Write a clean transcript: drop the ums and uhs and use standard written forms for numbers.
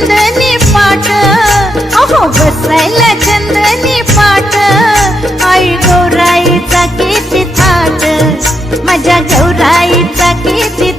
चंदनी पाट, अहो बसायला चंदनी पाट, आई गौराईचा किती थाट, माझ्या गौराईचा किती